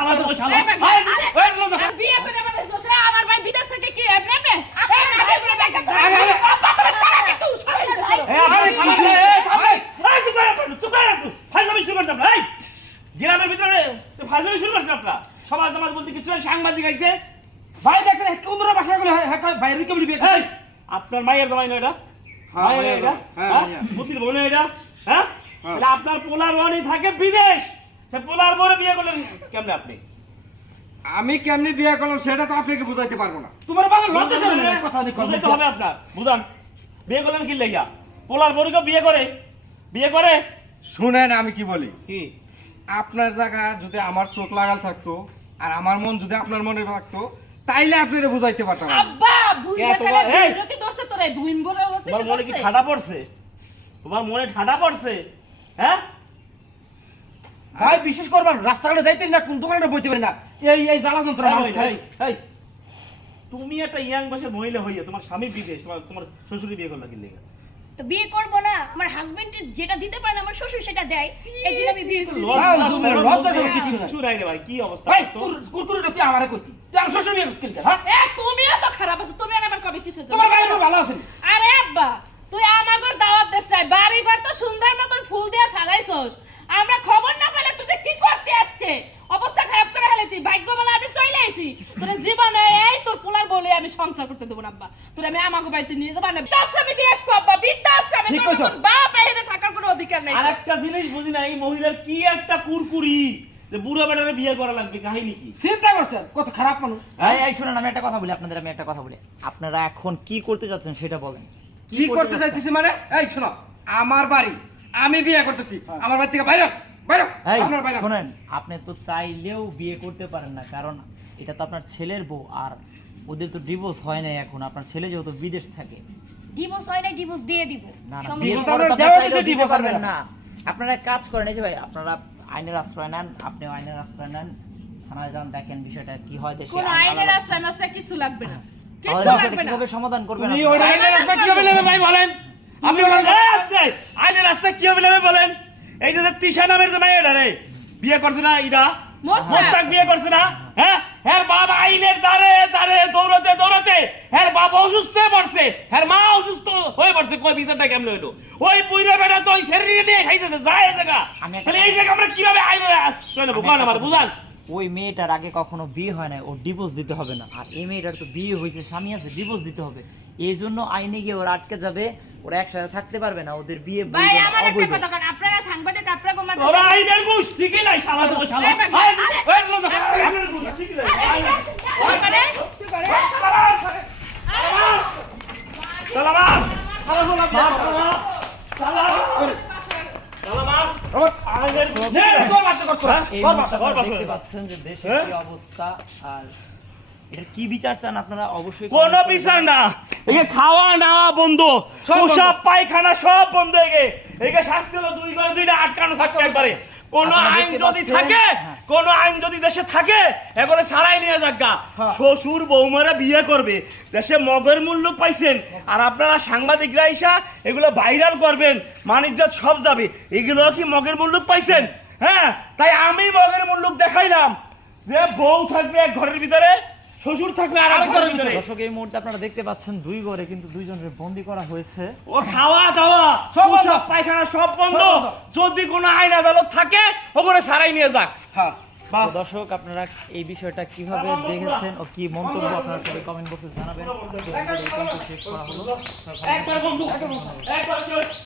শালা তো শালা বিয়ে করে বলে সে আমার ভাই বিদেশ থেকে কি এমনি এমনি গ্রামের ভিতরে ফাজলামি শুরু করছেন আপনারা সমাজ সমাজ বলতে কিছু সাংবাদিক আইছে ভাই দেখছেন কোন ধরনের ভাষা গুলো বাইরে কেমন বিয়ে এই, আপনার মায়ের জামাই না এটা মায়ের এটা পুতির বোন এটা হ্যাঁ তাহলে আপনার পোলার বোনই থাকে বিদেশ সে পোলার বোন বিয়ে করলেন কেমনে আপনি আমি কেমনি বিয়ে করলাম সেটা তো আপনাকে বুঝাইতে পারবো না। তোমার বাবা লজ্জা শরম নাই কথা দি বুঝাইতে হবে আপনার বুঝান বিয়ে করলেন কি লাইয়া পোলার বোনকে বিয়ে করে শুনেন আমি কি বলি, কি আপনার জায়গা যদি আমার চোখ লাগাল থাকতো আর আমার মন যদি আপনার মনে থাকতো তাইলে আপনারা বুঝাইতে পারতাম। আব্বা ভুল কে দেখালে তোমার- এই! বিরতি দোষে তোরে দুইন বলে তোমার মনে কি ঠাডা পড়ছে তোমার মনে ঠাডা পড়ছে হ্যাঁ ভাই বিশেষ করবার রাস্তাঘাটে যাইতে না কোন দোকানে বইতে পারি না এই এই জ্বালা যন্ত্রণা এই, মানুষ খায়। এই, তুমি একটা ইয়াং বয়সের মহিলা হইয়া তোমার স্বামী বিদেশ তোমার শ্বশুর বিয়ে করলা কি লেগে তো বিয়ে করব না আমার হাজবেন্ড যেটা দিতে পারে না আমার শ্বশুর সেটা দেয় এই জন্য আমি বিয়ে করি লজ্জা শরম কিচ্ছু নাই। কিছু নাই রে ভাই কি অবস্থা ভাই তো? তোর কুরকুরিটা তুই আমারে কইতি তুই আমার শ্বশুর বিয়ে করছিস কেন, হ্যাঁ এ তুমিও তো খারাপ আছো তুমি আর আমার কবে কিছু তোমার ভাই তো ভালো আছেন আরে আব্বা তুই আমাগর দাওয়াত দেস নাই বাড়ি ঘর তো সুন্দর মতন ফুল দিয়া সাজাইছস আমরা খবর না পেলে তুই কি করতে আজকে অবস্থা খারাপ করে হেলে তুই ভাগ্য বলে আমি চলে আইছি তোর জীবনে এই তোর পোলার বলে আমি সংসার করতে দেব না আব্বা তোর আমি আমাগো বাড়িতে নিয়ে যাব না বৃদ্ধাশ্রমে দিয়ে আসবো আব্বা বৃদ্ধাশ্রমে ঠিক তোর কইছো। মতন বাপ এখানে থাকার কোনো অধিকার নাই আরেকটা জিনিস বুঝি না এই মহিলার কি একটা কুরকুরি যে বুড়া বেটারে বিয়ে করা লাগবে কাহিনী কি চিন্তা করছেন কত খারাপ মানুষ। এই শুনুন আমি একটা কথা বলি আপনাদের আপনারা এখন কি করতে যাচ্ছেন সেটা বলেন কি করতে চাইতেছি মানে, এই শোনো আমার বাড়ি আমি বিয়ে করতেছি, আমার বাড়ি থেকে বাইরে বাইরে এই আপনার বাইরে। শুনেন আপনি তো চাইলেও বিয়ে করতে পারেন না কারণ এটা তো আপনার ছেলের বউ আর ওদের তো ডিভোর্স হয় নাই এখন আপনার ছেলে যেহেতু বিদেশ থাকে ডিভোর্স হয় না ডিভোর্স দিয়ে দিব না না সমস্যা বিয়ে divorce করার তো দেওয়া আপনারা হয়েছে, চাইলেও দিতে divorce পারবেন হবে না। না আপনারা এক কাজ করেন এই যে ভাই আপনারা আইনের আশ্রয় নেন আপনিও আইনের আশ্রয় নেন থানায় যান দেখেন বিষয়টা কি হয় দেশে কোন আইন আইনের আদালত- আশ্রয় মাশ্রয় কিছু লাগবে না তাহলে কিছু বিষয়টা লাগবে না কিভাবে সমাধান করবেন তুমি আপনারা? ওই আইনের রাস্তা কিভাবে নেবে ভাই বলেন আপনি বলেন এই আস্তে, আইনের রাস্তা কি হবে নেবে বলেন এই যে তিশা নামের যে মাইয়াটা রে বিয়ে করছে না ইদা মোস্তাক। মোস্তাক বিয়ে করছে না হ্যাঁ হ্যাঁ বাবা আইনের দাঁড়ে দাঁড়ে দৌড়তে হ্যাঁ বাবা অসুস্থ হয়ে পড়ছে হ্যাঁ মা অসুস্থ হয়ে পড়ছে কই বিচারটা কেমন হইলো ওই পুইরা বেটা তো ওই শরীরে নিয়ে খাইতেছে যায় এই জায়গা আমি একটা- তাহলে এই জায়গা আমরা কিভাবে আইনের আশ্রয় নেবো কোন আমার বুঝান ওই মেয়েটার আগে কখনো বিয়ে হয় না ওর ডিভোর্স দিতে হবে না আর এই মেয়েটার তো বিয়ে হয়েছে স্বামী আছে ডিভোর্স দিতে হবে এই জন্য আইনে গিয়ে ওরা আটকে যাবে ওরা একসাথে থাকতে পারবে না ওদের বিয়ে ভাই বৈধ না, আমার একটা অবৈধ। কথা কারণ আপনারা সাংবাদিক আপনারা কোন মাধ্যমে তোরা আইনের গুষ ঠিকই নাই শালা তো শালা এই ভাই, আই, আরে- ওই লোক আইনের গুষ ঠিকই নাই শালা মার শালা মার আইনের গুষ তোর বাচ্চা করছো হ্যাঁ? এই ঘর মুহূর্তে বাসা, ঘর আপনারা বাসা। দেখতে পাচ্ছেন যে দেশের হ্যাঁ? কি অবস্থা আর এটার কি বিচার চান আপনারা অবশ্যই কোন comment করে বিচার জানাবেন। না এই খাওয়া নাওয়া বন্ধ সব পায়খানা সব বন্ধ হয়ে গে এই শাস্তি হলো 2 ঘর 2টা আটকানো থাকবে একবারে কোন আপনারা আইন দেখতে যদি পাচ্ছেন, থাকে হ্যাঁ। কোন আইন যদি দেশে থাকে এগুলো ছাড়াই নিয়ে যাগা হ্যাঁ। শ্বশুর বৌমারা বিয়ে করবে দেশে মগের মূল্য পাইছেন আর আপনারা সাংবাদিকরা আইসা এগুলো ভাইরাল করবেন মানিজ্জাত সব যাবে এগুলো কি মগের মূল্য পাইছেন হ্যাঁ তাই আমি মগের মূল্য দেখাইলাম যে বউ থাকবে এক ঘরের ভিতরে শ্বশুর থাকবে আর এক ঘরের ভিতরে দর্শক এই মুহূর্তে আপনারা দেখতে পাচ্ছেন 2 ঘরে কিন্তু 2 জনের বন্দী করা হয়েছে ও খাওয়া দাওয়া সব বন্ধ। সব পায়খানা সব বন্ধ সব বন্ধ। যদি কোনো আইন আদালত থাকে ওখানে সারাই নিয়ে যাক হ্যাঁ তো বাস দর্শক আপনারা এই বিষয়টা কিভাবে দেখেছেন ও কি মন্তব্য আপনারা সবাই কমেন্ট বক্সে জানাবেন আজকের ভিডিও এই পর্যন্ত শেষ করা হলো একবার বন্ধু একবার